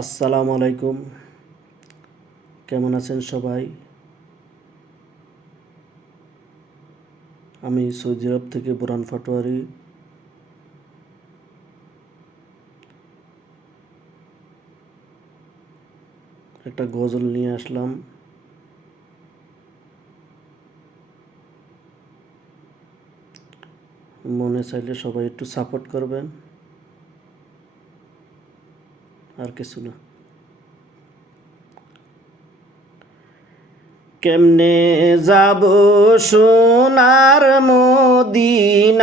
আসসালামু আলাইকুম। কেমন আছেন সবাই? আমি সৌদি আরব থেকে বুরহান পাটোয়ারি। একটা গজল নিয়ে আসলাম। মনে চাইলে সবাই একটু সাপোর্ট করবেন, আর কিছু না। কেমনে যাব সোনার মদিনায়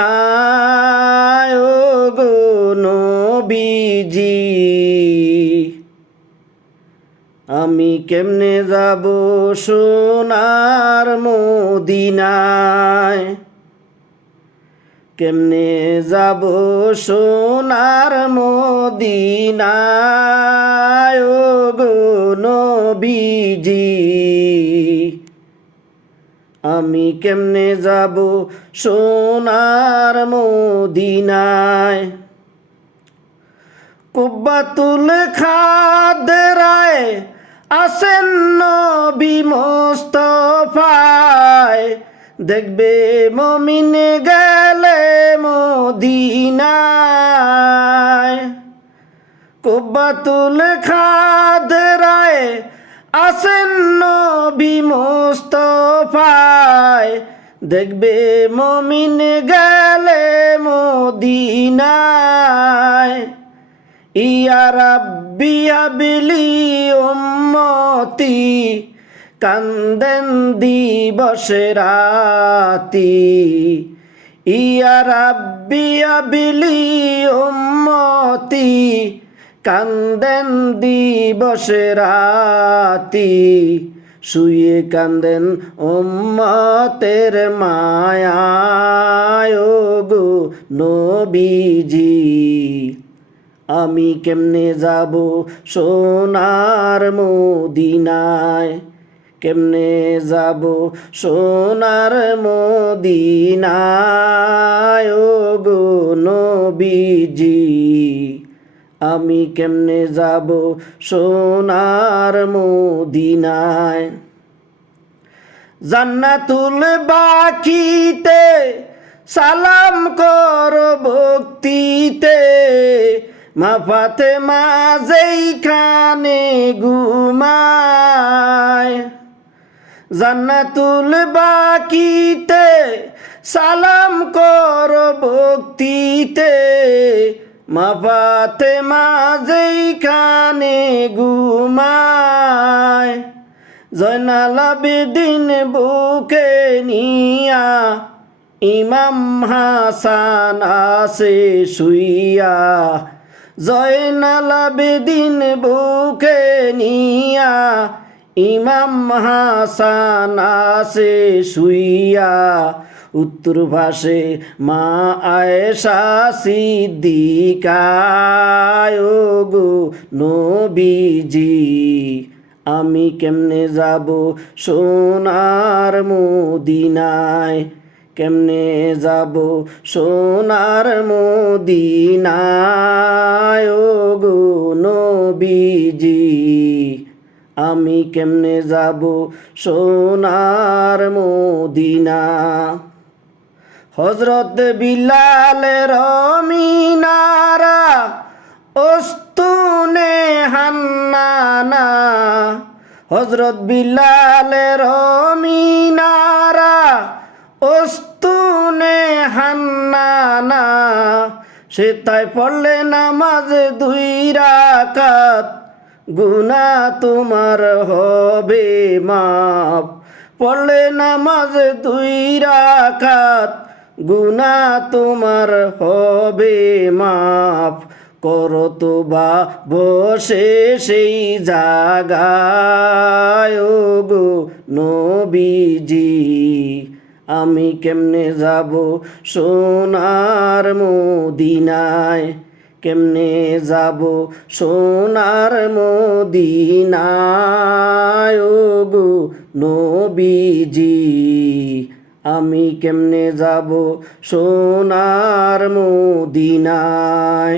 ও গো নবীজি, আমি কেমনে যাব সোনার মদিনায়, কেমনে যাব সোনার মদিনায় ও গো নবীজি, আমি কেমনে যাব সোনার মদিনায়। কুব্বাতুল খাদরায় আসেন নবী মোস্তফায়, দেখবে মমিন গেলে মদিনায়। কুব্বাতুল খাদরায় আসেন নবী মোস্তফায়, দেখবে মমিন গেলে মদিনায়। ইয়া রাব্বি হাবলি উম্মতি, কান্দেন দিবসে রাতি। ইয়া রাব্বি হাবলি উম্মতি, কান্দেন দিবসে রাতি। শুয়ে কান্দেন উম্মতের মায়ায় ও গো নবীজি, আমি কেমনে যাব সোনার মদিনায়, কেমনে যাব সোনার মদিনায় ও গো নবীজি, আমি কেমনে যাব সোনার মদিনায়। জান্নাতুল বাকিতে সালাম কর ভক্তিতে, মা ফাতেমা যেইখানে ঘুমায়। জান্নাতুল বাকিতে সালাম কর ভক্তিতে, মা ফাতেমা যেইখানে ঘুমায়। জয়নাল আবেদিন বুকে নিয়া, ইমাম হাসান আছে শুইয়া। জয়নাল আবেদিন বুকে নিয়া, ইমাম হাসান আছে শুইয়া। উত্তর ভাষে মা আয়েশা সিদ্দিকা ও গো নবীজি, আমি কেমনে যাব সোনার মদিনায়, কেমনে যাব সোনার মদিনায় ও গো নবীজি, আমি কেমনে যাব সোনার মদিনা। হযরত বিলালের মিনারা ওস্তুনে হান্নানা, হযরত বিলালের মিনারা ওস্তুনে হান্নানা। সে তাই পড়লে নামাজ 2 রাকাত, গুনাহ তোমার হবে মাফ। পড়লে নামাজ 2 রাকাত, গুনাহ তোমার হবে মাফ। করো তোবা বসে সেই জায়গায় ও গো নবীজি, আমি কেমনে যাব সোনার মদিনায়, কেমনে যাব সোনার মদিনায় ও গো নবীজি, আমি কেমনে যাব সোনার মদিনায়।